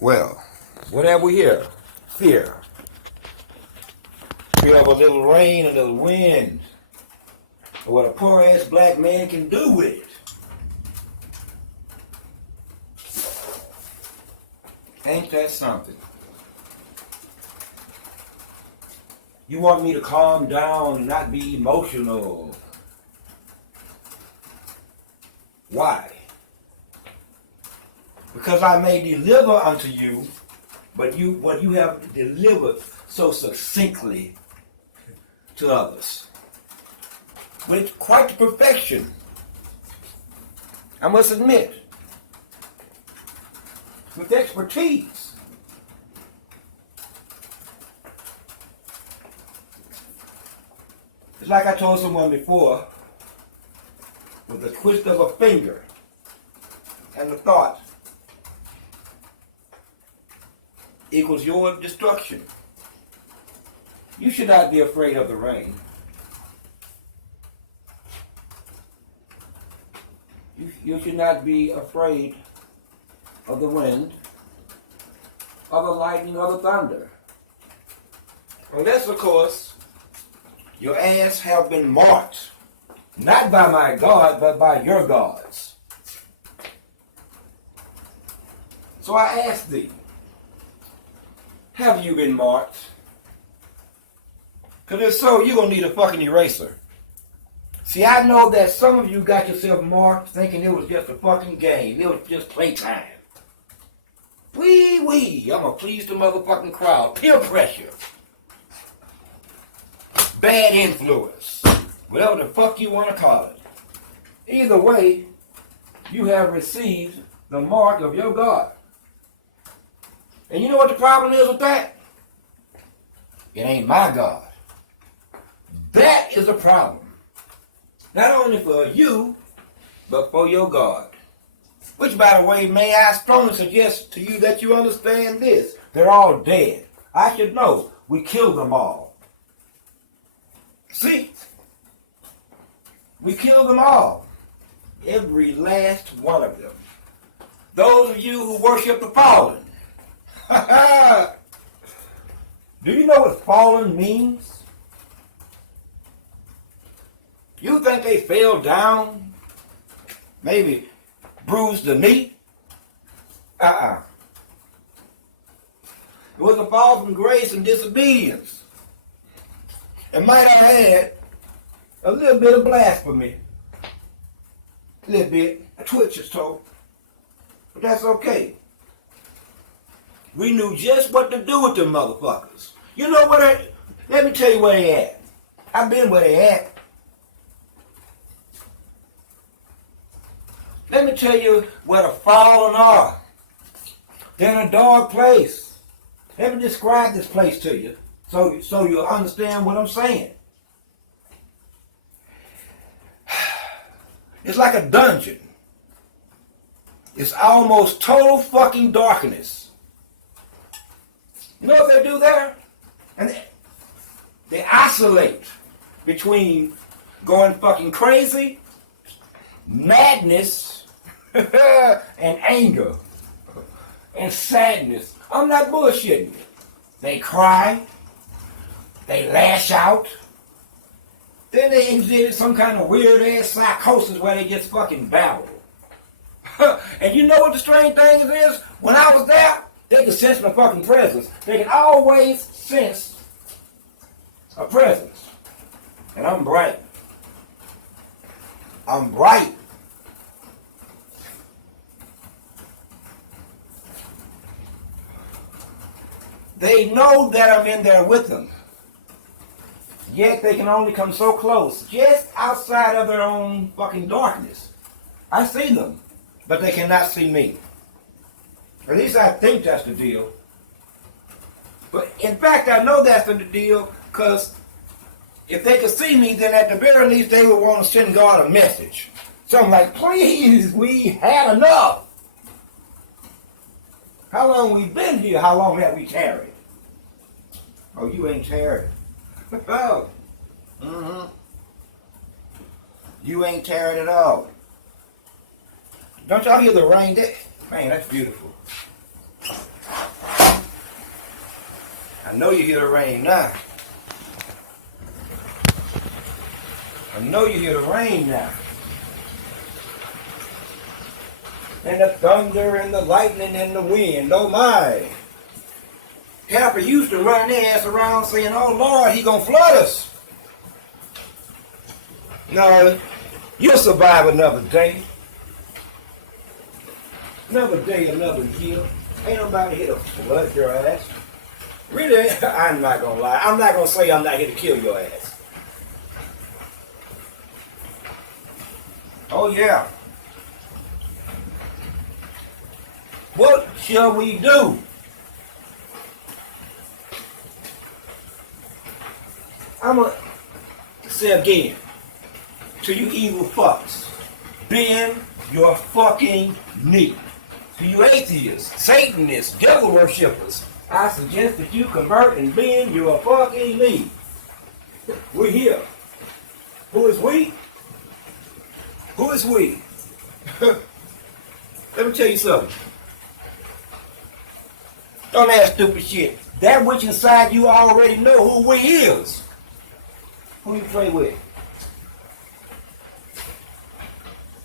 Well, whatever we hear, fear. Fear of a little rain, a little wind, or what a poor ass black man can do with it. Ain't that something? You want me to calm down and not be emotional. Why? Because I may deliver unto you, but what you have delivered so succinctly to others. With quite the perfection. I must admit. With expertise. It's like I told someone before, with the twist of a finger and the thought equals your destruction. You should not be afraid of the rain. You should not be afraid of the wind, of the lightning, or the thunder. Unless, of course, your ass have been marked, not by my God, but by your gods. So I ask thee, have you been marked? Because if so, you're going to need a fucking eraser. See, I know that some of you got yourself marked thinking it was just a fucking game. It was just playtime. Wee, I'm going to please the motherfucking crowd. Peer pressure. Bad influence. Whatever the fuck you want to call it. Either way, you have received the mark of your God. And you know what the problem is with that? It ain't my God. That is a problem. Not only for you, but for your God. Which, by the way, may I strongly suggest to you that you understand this. They're all dead. I should know. We killed them all. See? We killed them all. Every last one of them. Those of you who worship the fallen. Do you know what fallen means? You think they fell down? Maybe bruised the knee? It was a fall from grace and disobedience. It might have had a little bit of blasphemy. A little bit. A twitch or so. But that's okay. We knew just what to do with them motherfuckers. You know what? Let me tell you where they at. I've been where they at. Let me tell you where the fallen are. They're in a dark place. Let me describe this place to you so you'll understand what I'm saying. It's like a dungeon. It's almost total fucking darkness. You know what they do there? And they isolate between going fucking crazy, madness, and anger, and sadness. I'm not bullshitting you. They cry, they lash out, then they exhibit some kind of weird ass psychosis where they just fucking babble. And you know what the strange thing is? When I was there, they could sense my fucking presence. They can always sense a presence. And I'm bright. I'm bright. They know that I'm in there with them. Yet they can only come so close, just outside of their own fucking darkness. I see them, but they cannot see me. At least I think that's the deal. But in fact, I know that's the deal, because if they could see me, then at the very least they would want to send God a message. So I'm like, please, we had enough. How long we been here? How long have we tarried? Oh, you ain't tarried. Oh. Mm-hmm. You ain't tarried at all. Don't y'all hear the rain? Man, that's beautiful. I know you hear the rain now. I know you hear the rain now. And the thunder and the lightning and the wind. Oh my. Capper used to run their ass around saying, oh Lord, he gonna flood us. No, you'll survive another day. Another day, another year. Ain't nobody here to flood your ass. Really, I'm not gonna lie. I'm not gonna say I'm not here to kill your ass. Oh yeah. What shall we do? I'm gonna say again to you evil fucks, bend your fucking knee. To you atheists, Satanists, devil worshippers, I suggest that you convert and bend your fucking knee. We're here. Who is we? Who is we? Let me tell you something. Don't ask stupid shit. That which inside you already know who we is. Who you play with?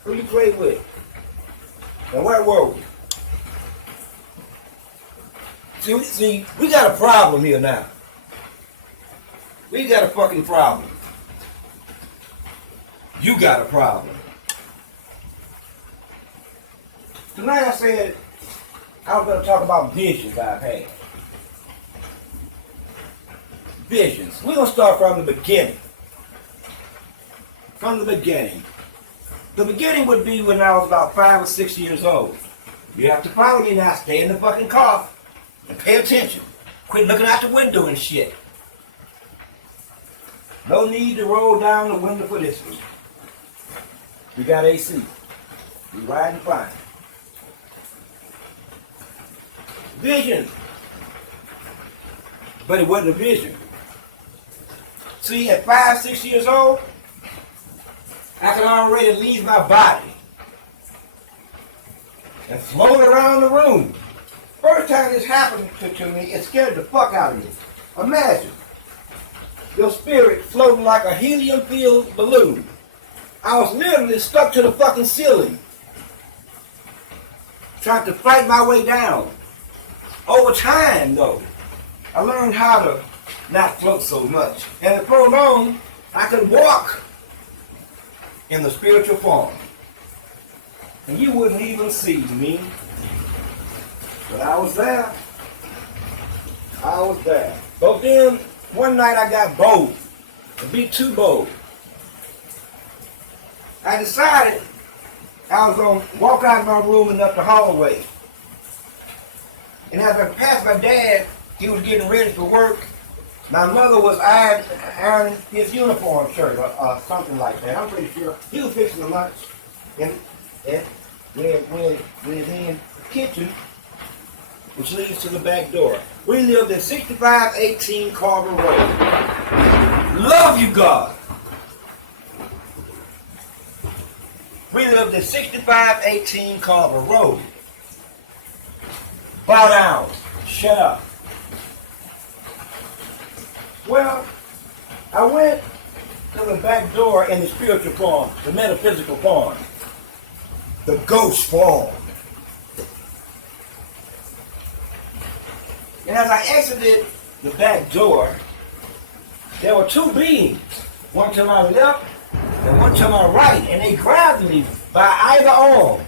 Who you play with? And where were we? See, we got a problem here now. We got a fucking problem. You got a problem. Tonight I said I was going to talk about visions I've had. Visions. We're going to start from the beginning. From the beginning. The beginning would be when I was about 5 or 6 years old. You have to follow me now. Stay in the fucking car. And pay attention. Quit looking out the window and shit. No need to roll down the window for this one. We got AC. We riding fine. Vision. But it wasn't a vision. See, at 5, 6 years old, I could already leave my body and float around the room. First time this happened to me, it scared the fuck out of me. Imagine your spirit floating like a helium-filled balloon. I was literally stuck to the fucking ceiling, trying to fight my way down. Over time, though, I learned how to not float so much. And before long, I could walk in the spiritual form. And you wouldn't even see me. But I was there. I was there. But then, one night I got bold. To be too bold. I decided I was going to walk out of my room and up the hallway. And as I passed my dad, he was getting ready for work. My mother was ironing his uniform shirt or something like that. I'm pretty sure. He was fixing the lunch. And we're in the kitchen, which leads to the back door. We lived at 6518 Carver Road. Love you, God. We lived at 6518 Carver Road. Bow down. Shut up. Well, I went to the back door in the spiritual form, the metaphysical form, the ghost form. And as I exited the back door, there were two beings, one to my left and one to my right, and they grabbed me by either arm.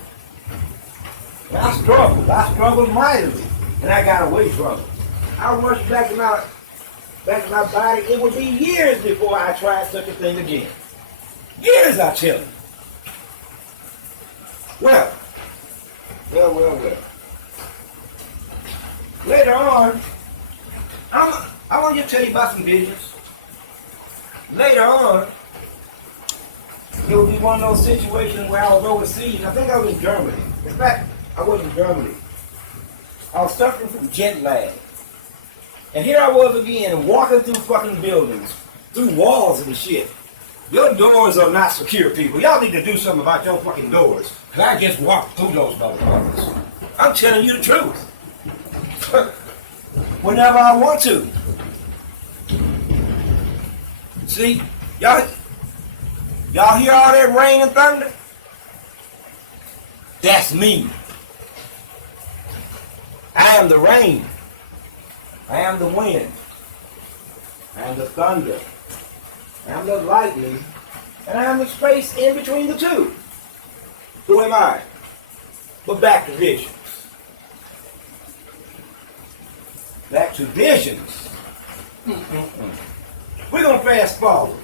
And I struggled mightily, and I got away from it. I rushed back to my body. It would be years before I tried such a thing again. Years, I tell you. Well. Later on, I want to just tell you about some visions. Later on, it would be one of those situations where I was overseas. I think I was in Germany. In fact, I was in Germany. I was suffering from jet lag. And here I was again, walking through fucking buildings, through walls and shit. Your doors are not secure, people. Y'all need to do something about your fucking doors. Because I just walked through those motherfuckers. I'm telling you the truth. Whenever I want to. See, y'all hear all that rain and thunder? That's me. I am the rain. I am the wind. I am the thunder. I am the lightning. And I am the space in between the two. Who am I? But back to visions. Back to visions. We're going to fast forward.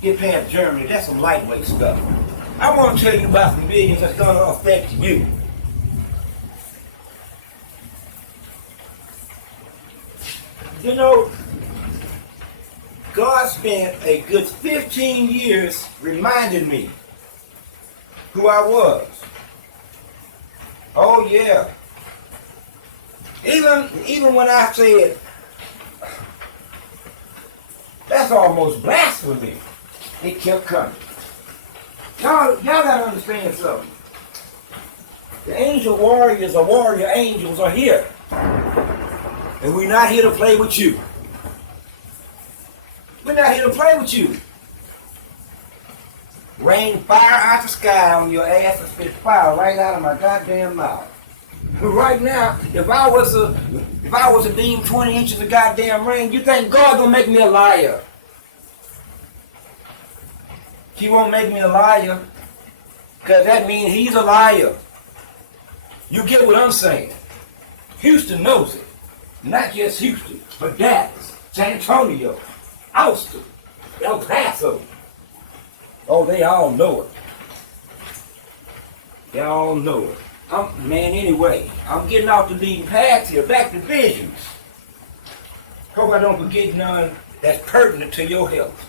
Get past Germany. That's some lightweight stuff. I want to tell you about some visions that's going to affect you. You know, God spent a good 15 years reminding me who I was. Oh yeah. Even when I said, that's almost blasphemy, it kept coming. Y'all gotta understand something. The angel warriors or warrior angels are here. And we're not here to play with you. We're not here to play with you. Rain fire out the sky on your ass and spit fire right out of my goddamn mouth. But right now, if I was to deem 20 inches of goddamn rain, you think God gonna make me a liar? He won't make me a liar, because that means he's a liar. You get what I'm saying? Houston knows it. Not just Houston, but Dallas, San Antonio, Austin, El Paso. Oh, they all know it. They all know it. Anyway, I'm getting off the leading path here, back to visions. Hope I don't forget none that's pertinent to your health.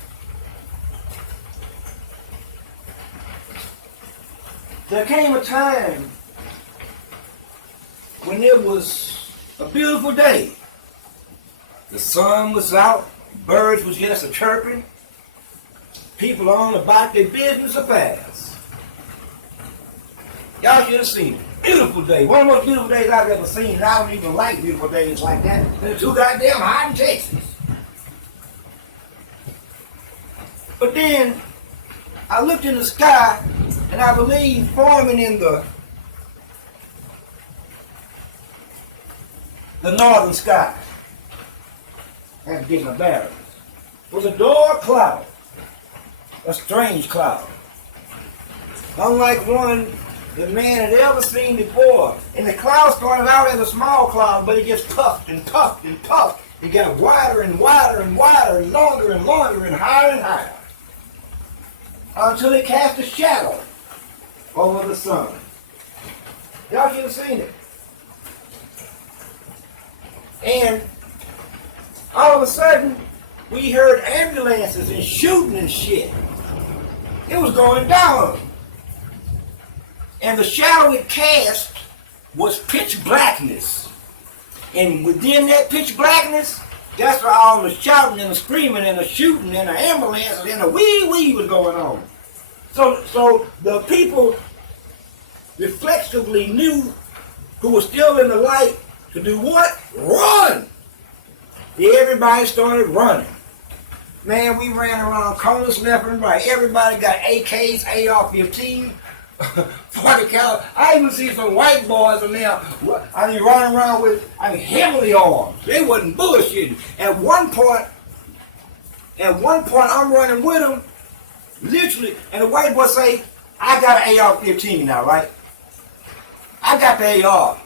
There came a time when it was a beautiful day. The sun was out, birds was just a-chirping, people on about their business affairs. Y'all should have seen it. Beautiful day. One of the most beautiful days I've ever seen. And I don't even like beautiful days like that. It's too goddamn hot in Texas. But then I looked in the sky, and I believe forming in the northern sky, I had to get my bearings, was a dark cloud, a strange cloud, unlike one that man had ever seen before. And the cloud started out as a small cloud, but it just puffed and puffed and puffed. It got wider and wider and wider and longer and higher and higher, until it cast a shadow over the sun. Y'all should have seen it. And all of a sudden, we heard ambulances and shooting and shit. It was going down. And the shadow it cast was pitch blackness. And within that pitch blackness, that's where all the shouting and the screaming and the shooting and the ambulances and the wee was going on. So the people reflexively knew, who was still in the light, to do what? Run! Everybody started running. Man, we ran around corners left and right. Everybody got AKs, AR-15, 40 caliber. I even see some white boys in there. Running around with heavily armed. They wasn't bullshitting. At one point, I'm running with them, literally, and the white boy say, I got an AR-15 now, right? I got the AR.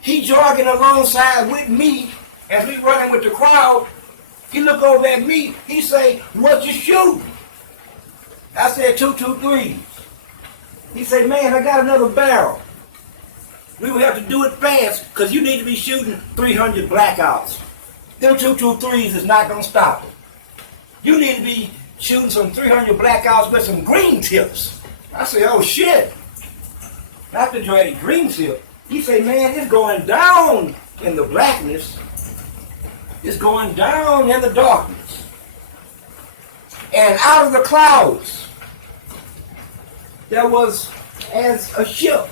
He jogging alongside with me as we running with the crowd. He look over at me. He say, what you shooting? I said, 223s. He say, man, I got another barrel. We will have to do it fast because you need to be shooting 300 blackouts. Them 223s is not going to stop it. You need to be shooting some 300 blackouts with some green tips. I say, oh shit. Not the dreaded green tip. He say, man, it's going down in the blackness. It's going down in the darkness. And out of the clouds, there was as a ship.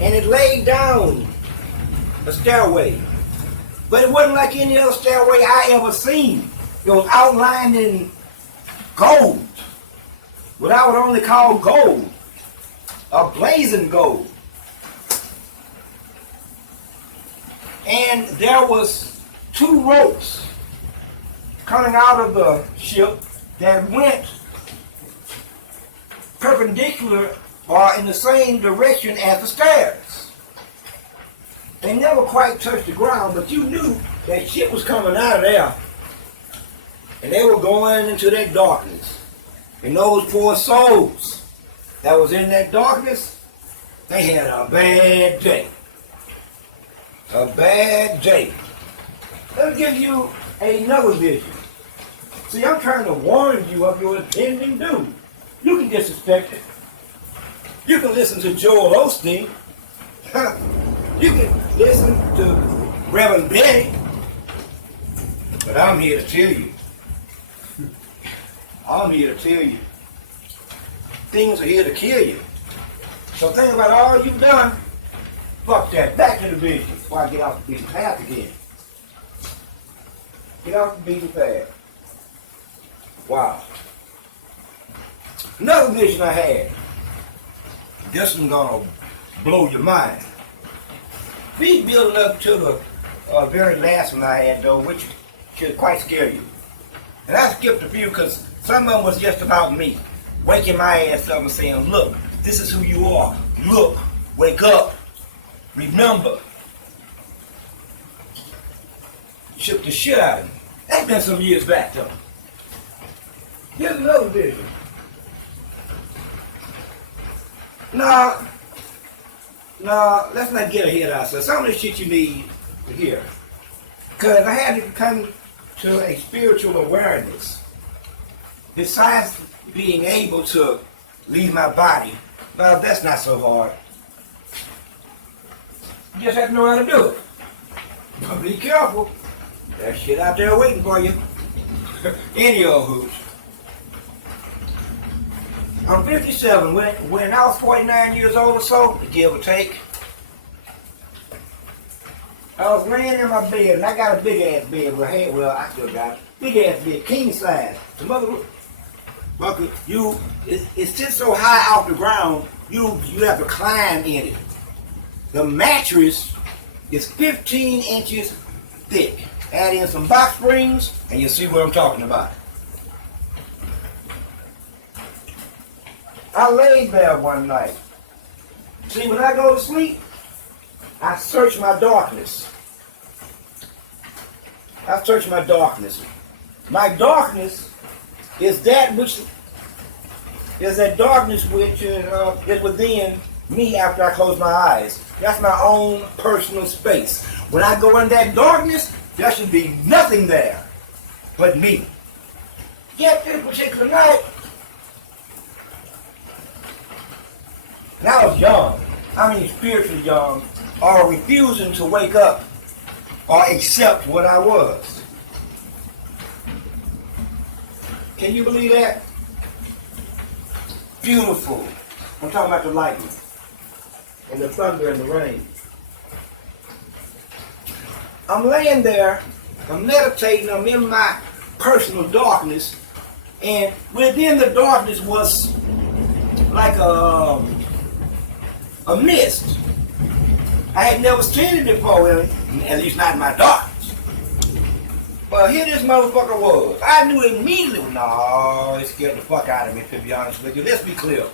And it laid down a stairway. But it wasn't like any other stairway I ever seen. It was outlined in gold. What I would only call gold. A blazing gold. And there was 2 ropes coming out of the ship that went perpendicular or in the same direction as the stairs. They never quite touched the ground, but you knew that shit was coming out of there. And they were going into that darkness. And those poor souls that was in that darkness, they had a bad day. A bad day. Let me give you another vision. See, I'm trying to warn you of your impending doom. You can disrespect it. You can listen to Joel Osteen. You can listen to Reverend Benny. But I'm here to tell you. I'm here to tell you. Things are here to kill you. So think about all you've done. Fuck that. Back to the vision before I get off the beaten path again. Get off the beaten path. Wow. Another vision I had. This one's gonna blow your mind. Be building up to the very last one I had though, which should quite scare you. And I skipped a few because some of them was just about me. Waking my ass up and saying, look, this is who you are. Look, wake up. Remember. Shook the shit out of me. That's been some years back though. Here's another vision. No, let's not get ahead of ourselves. Some of the shit you need to hear. Because I had to come to a spiritual awareness. Besides being able to leave my body, well, that's not so hard. You just have to know how to do it. But be careful. There's shit out there waiting for you. Any old hooch. I'm 57. When I was 49 years old or so, give or take, I was laying in my bed, and I got a big ass bed. Well, I still got it. Big ass bed, king size. The motherfucker, it sits so high off the ground, you have to climb in it. The mattress is 15 inches thick. Add in some box springs, and you'll see what I'm talking about. I laid there one night. See, when I go to sleep, I search my darkness. I search my darkness. My darkness is that darkness which is within me after I close my eyes. That's my own personal space. When I go in that darkness, there should be nothing there but me. Yet this particular night, and I was young, spiritually young, or refusing to wake up or accept what I was. Can you believe that? Beautiful. I'm talking about the lightning and the thunder and the rain. I'm laying there, I'm meditating, I'm in my personal darkness, and within the darkness was like a mist. I had never seen it before, at least not in my darkness. But here this motherfucker was. I knew immediately, no, it scared the fuck out of me, to be honest with you. Let's be clear.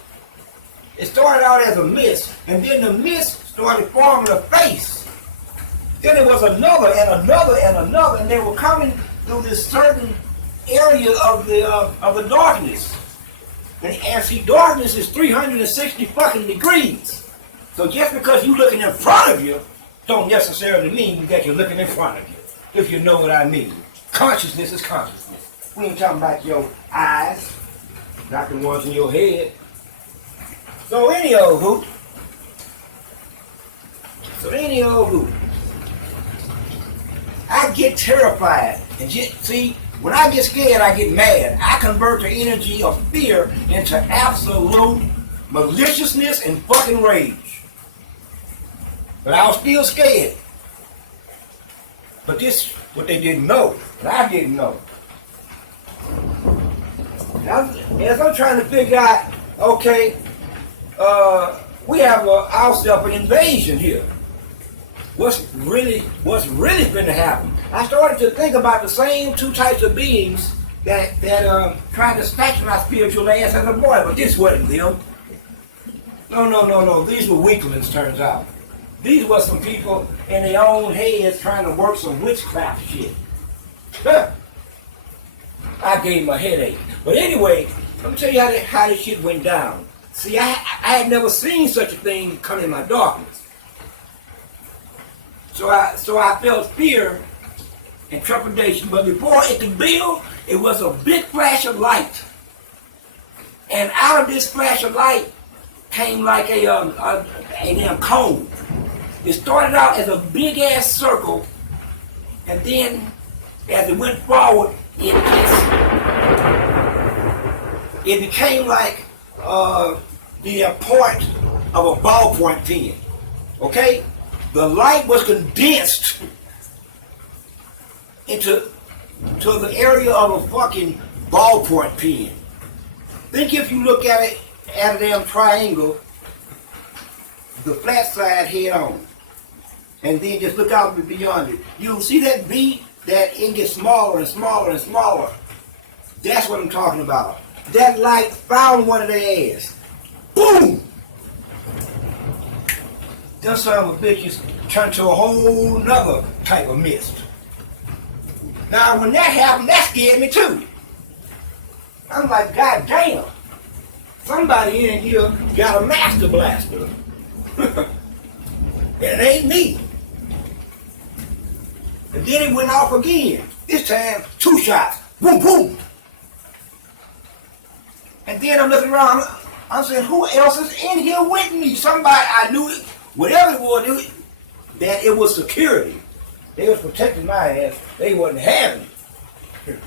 It started out as a mist, and then the mist started forming a face. Then there was another and another and another, and they were coming through this certain area of the darkness. And see, darkness is 360 fucking degrees. So just because you're looking in front of you, don't necessarily mean that you're looking in front of you. If you know what I mean. Consciousness is consciousness. We ain't talking about your eyes, not the ones in your head. So any old hoot. I get terrified. And just, see, when I get scared, I get mad. I convert the energy of fear into absolute maliciousness and fucking rage. But I was still scared. But this what they didn't know, and I didn't know. As I'm trying to figure out, okay, we have ourselves an invasion here. What's really going to happen? I started to think about the same two types of beings that tried to snatch my spiritual ass as a boy, but this wasn't them. No. These were weaklings, turns out. These were some people in their own heads trying to work some witchcraft shit. I gave them a headache. But anyway, let me tell you how this shit went down. See, I had never seen such a thing come in my darkness. So I felt fear and trepidation. But before it could build, it was a big flash of light. And out of this flash of light came like a damn cone. It started out as a big ass circle, and then as it went forward, it became like the point of a ballpoint pen. Okay? The light was condensed into the area of a fucking ballpoint pen. Think if you look at it at a damn triangle, the flat side head on, and then just look out beyond it. You'll see that V, that it gets smaller and smaller and smaller. That's what I'm talking about. That light found one of their ass. Boom! Them son of a bitches turned to a whole nother type of mist. Now when that happened, that scared me too. I'm like, God damn. Somebody in here got a master blaster. And it ain't me. And then it went off again. This time, 2 shots. Boom, boom. And then I'm looking around. I'm saying, who else is in here with me? Somebody, I knew it. Whatever it was, that it was security. They was protecting my ass. They wasn't having it.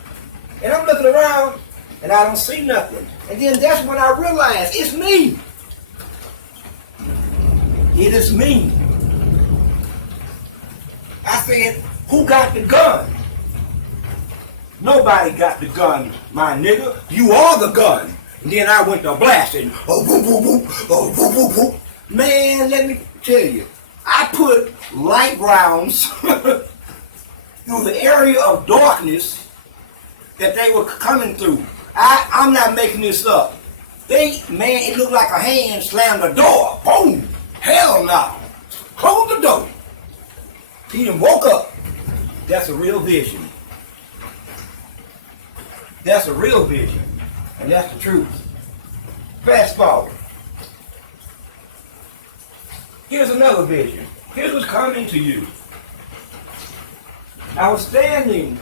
And I'm looking around, and I don't see nothing. And then that's when I realized, it's me. It is me. I said, who got the gun? Nobody got the gun, my nigga. You are the gun. And then I went to blasting. Oh, boom, boom, boom. Oh, boom, boom, boom. Man, let me tell you, I put light rounds through the area of darkness that they were coming through. I'm not making this up. It looked like a hand slammed the door. Boom. Hell no. Close the door. He done woke up. That's a real vision. That's a real vision. And that's the truth. Fast forward. Here's another vision. Here's what's coming to you. I was standing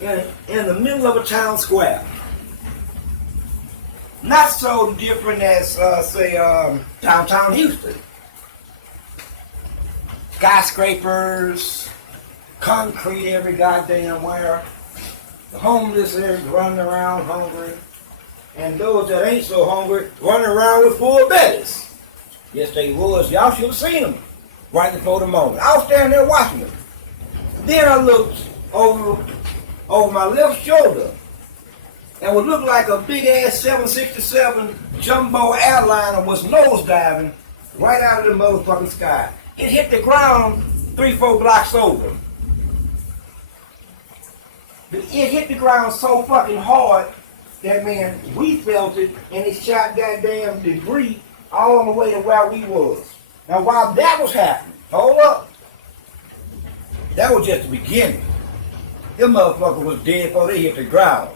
in the middle of a town square. Not so different as, downtown Houston. Skyscrapers, concrete every goddamn where. The homeless are running around hungry. And those that ain't so hungry running around with full bellies. Yes, they was. Y'all should have seen them right before the moment. I was standing there watching them. Then I looked over my left shoulder, and what looked like a big-ass 767 jumbo airliner was nosediving right out of the motherfucking sky. It hit the ground 3-4 blocks over. It hit the ground so fucking hard that, man, we felt it, and it shot goddamn debris all on the way to where we was. Now, while that was happening, hold up. That was just the beginning. Them motherfucker was dead before they hit the ground.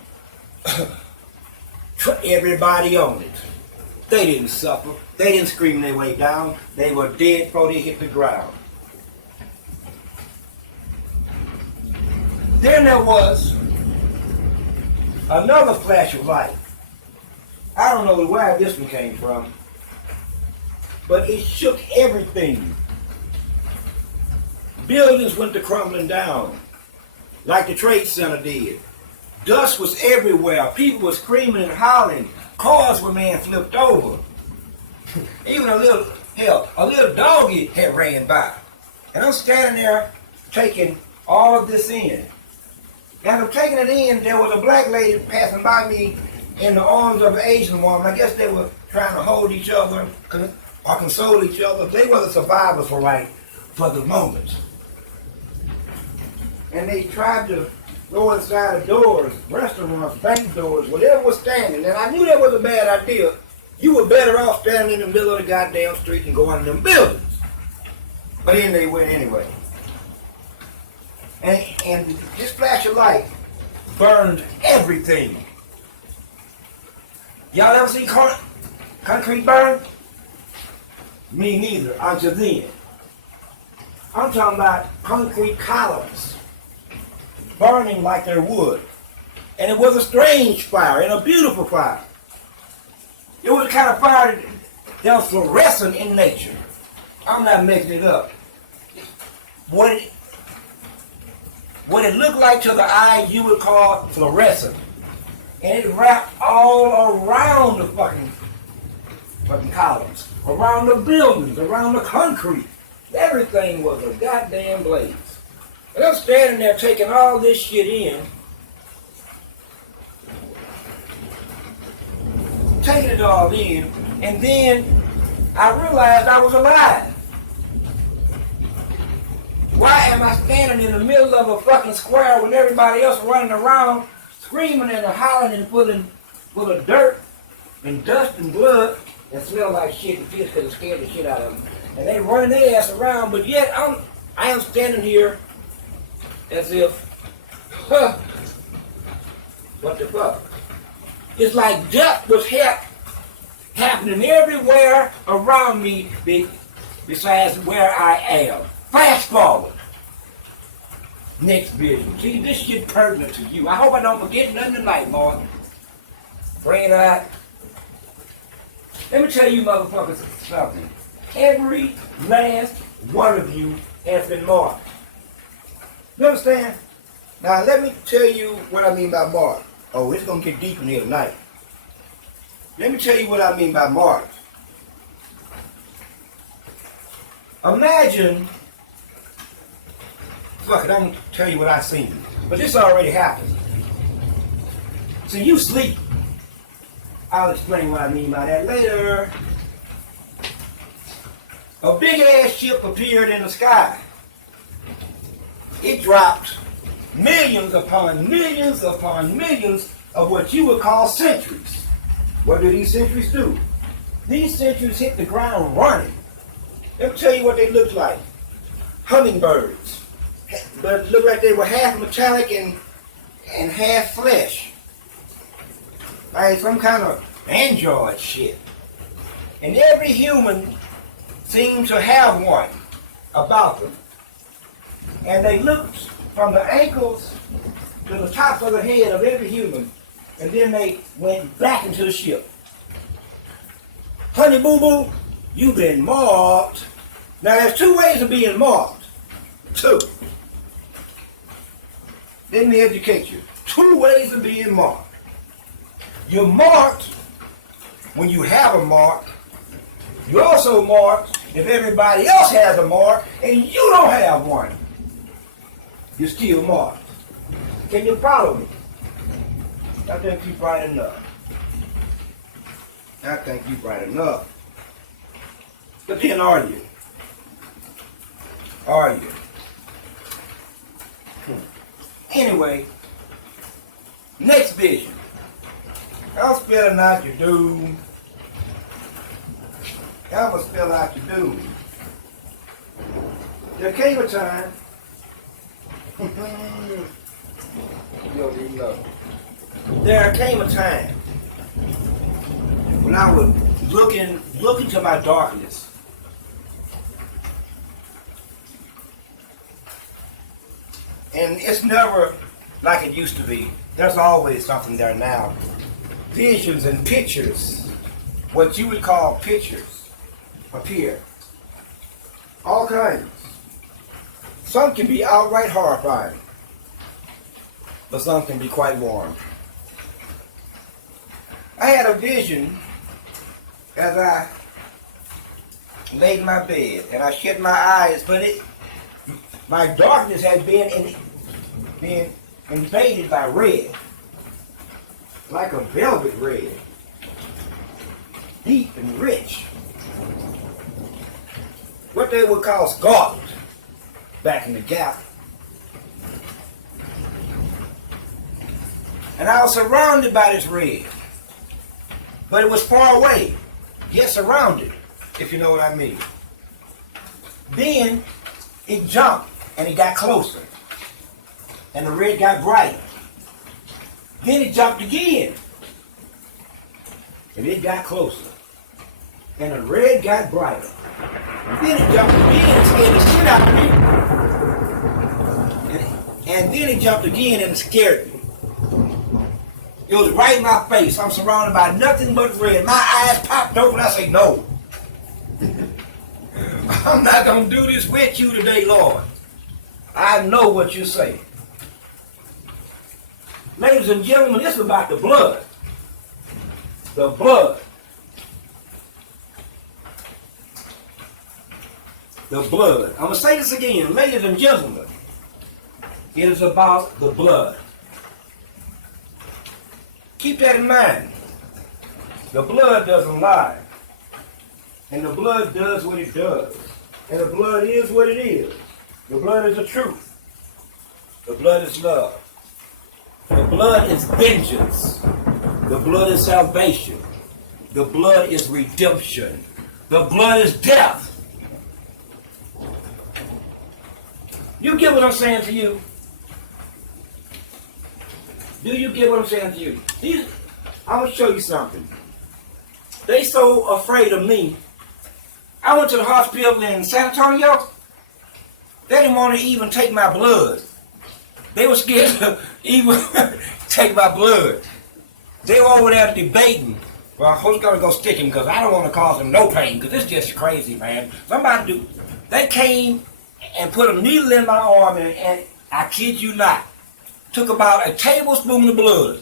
Everybody on it. They didn't suffer. They didn't scream their way down. They were dead before they hit the ground. Then there was another flash of light. I don't know where this one came from, but it shook everything. Buildings went to crumbling down, like the Trade Center did. Dust was everywhere. People were screaming and hollering. Cars were, man, flipped over. Even a little doggy had ran by. And I'm standing there taking all of this in. As I'm taking it in, there was a black lady passing by me in the arms of an Asian woman. I guess they were trying to hold each other or console each other. They were the survivors for the moment. And they tried to go inside the doors, restaurants, bank doors, whatever was standing. And I knew that was a bad idea. You were better off standing in the middle of the goddamn street and going in them buildings. But then they went anyway. And this flash of light burned everything. Y'all ever see concrete burn? Me neither, until then. I'm talking about concrete columns burning like they're wood. And it was a strange fire and a beautiful fire. It was the kind of fire that was fluorescent in nature. I'm not making it up. What it looked like to the eye, you would call fluorescent. And it wrapped all around the fucking columns, around the buildings, around the concrete. Everything was a goddamn blaze. And I'm standing there taking all this shit in, taking it all in, and then I realized I was alive. Why am I standing in the middle of a fucking square when everybody else running around, screaming and hollering and full of dirt and dust and blood and smell like shit and kids could have scared the shit out of them. And they running their ass around, but yet I am standing here as if, what the fuck? It's like death was happening everywhere around me besides where I am. Fast forward. Next vision. See, this shit pertinent to you. I hope I don't forget nothing tonight, Mark. Bring it out. Let me tell you motherfuckers something. Every last one of you has been marked. You understand? Now let me tell you what I mean by marked. Oh, it's going to get deep in here tonight. Let me tell you what I mean by marked. Imagine, fuck it, I'm going to tell you what I seen. But this already happened. See, you sleep. I'll explain what I mean by that later. A big ass ship appeared in the sky. It dropped millions upon millions upon millions of what you would call sentries. What do these sentries do? These sentries hit the ground running. Let me tell you what they looked like. Hummingbirds. But it looked like they were half metallic and half flesh. Like some kind of android shit. And every human seemed to have one about them. And they looked from the ankles to the tops of the head of every human, and then they went back into the ship. Honey boo boo, you've been marked. Now there's two ways of being marked. Two. Let me educate you. Two ways of being marked. You're marked when you have a mark. You're also marked if everybody else has a mark and you don't have one. You're still marked. Can you follow me? I think you're bright enough. I think you're bright enough. But then are you? Are you? Anyway, next vision. I'll spell out your doom. I'm going to spell out your doom. There came a time. You don't even know. There came a time when I would look into my darkness. And it's never like it used to be. There's always something there now. Visions and pictures, what you would call pictures, appear. All kinds. Some can be outright horrifying, but some can be quite warm. I had a vision as I laid in my bed, and I shut my eyes, but My darkness has been invaded by red, like a velvet red, deep and rich. What they would call scarlet back in the Gap. And I was surrounded by this red. But it was far away, yet surrounded, if you know what I mean. Then it jumped and it got closer. And the red got brighter. Then it jumped again. And it got closer. And the red got brighter. And then it jumped again and scared the shit out of me. And then it jumped again and scared me. It was right in my face. I'm surrounded by nothing but red. My eyes popped open. I say, no. I'm not going to do this with you today, Lord. I know what you say. Ladies and gentlemen, this is about the blood. The blood. The blood. I'm going to say this again. Ladies and gentlemen, it is about the blood. Keep that in mind. The blood doesn't lie. And the blood does what it does. And the blood is what it is. The blood is the truth. The blood is love. The blood is vengeance. The blood is salvation. The blood is redemption. The blood is death. You get what I'm saying to you? Do you get what I'm saying to you? I'm going to show you something. They so afraid of me. I went to the hospital in San Antonio. They didn't want to even take my blood. They were scared to even take my blood. They were over there debating. Well, who's going to go stick him? Because I don't want to cause him no pain. Because it's just crazy, man. Somebody do. They came and put a needle in my arm, and I kid you not, took about a tablespoon of blood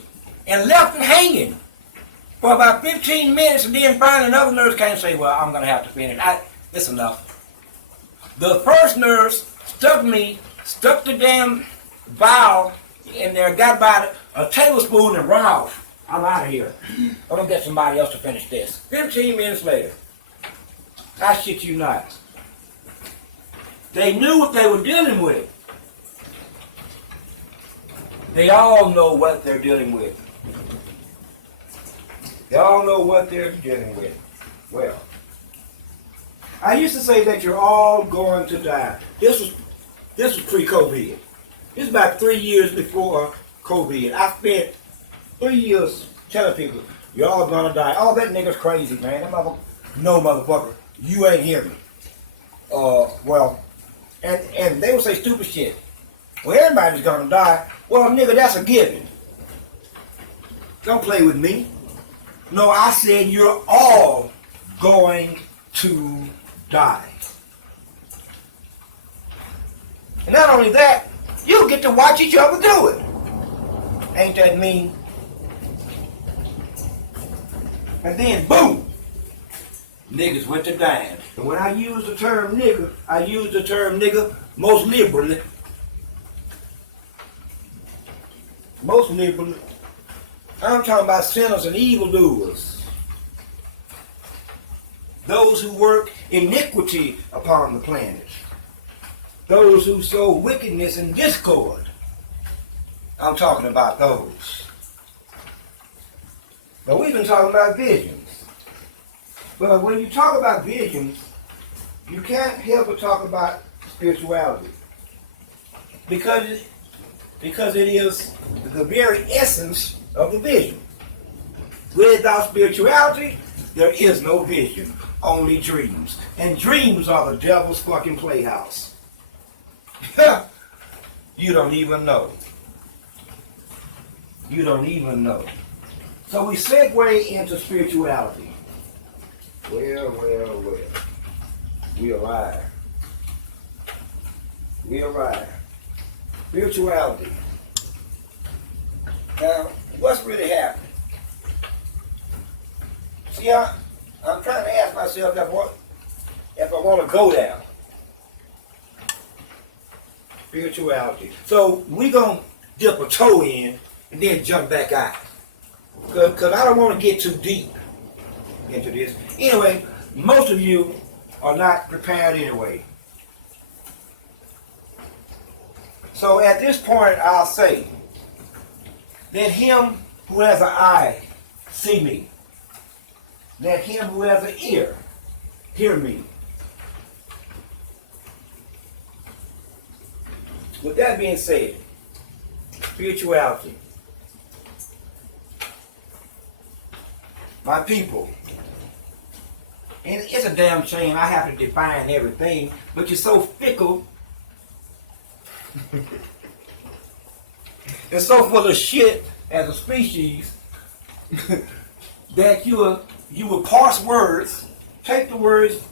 and left it hanging for about 15 minutes, and then finally another nurse came and say, well, I'm going to have to finish. It's enough. The first nurse stuck the damn vial in there, got about a tablespoon and run off. I'm out of here. I'm going to get somebody else to finish this. 15 minutes later. I shit you not. They knew what they were dealing with. They all know what they're dealing with. They all know what they're dealing with. Well, I used to say that you're all going to die. This was pre-COVID. This is about 3 years before COVID. I spent 3 years telling people, you're all going to die. Oh, that nigga's crazy, man. That no, motherfucker. You ain't hear me. And they would say stupid shit. Well, everybody's going to die. Well, nigga, that's a given. Don't play with me. No, I said you're all going to die. And not only that, you get to watch each other do it. Ain't that mean? And then, boom, niggas went to dying. And when I use the term nigga, I use the term nigga most liberally. Most liberally. I'm talking about sinners and evildoers. Those who work iniquity upon the planet. Those who sow wickedness and discord. I'm talking about those. Now we've been talking about visions. But when you talk about visions, you can't help but talk about spirituality. Because it is the very essence of the vision. Without spirituality, there is no vision, only dreams. And dreams are the devil's fucking playhouse. You don't even know. You don't even know. So we segue into spirituality. Well. We arrive. Spirituality. Now, what's really happening? See, I'm trying to ask myself if I want to go down. Spirituality. So we're going to dip a toe in and then jump back out. Because I don't want to get too deep into this. Anyway, most of you are not prepared anyway. So at this point, I'll say, let him who has an eye see me. Let him who has an ear hear me. With that being said, spirituality. My people, and it's a damn shame I have to define everything, but you're so fickle and so full of shit as a species that you will parse words, take the words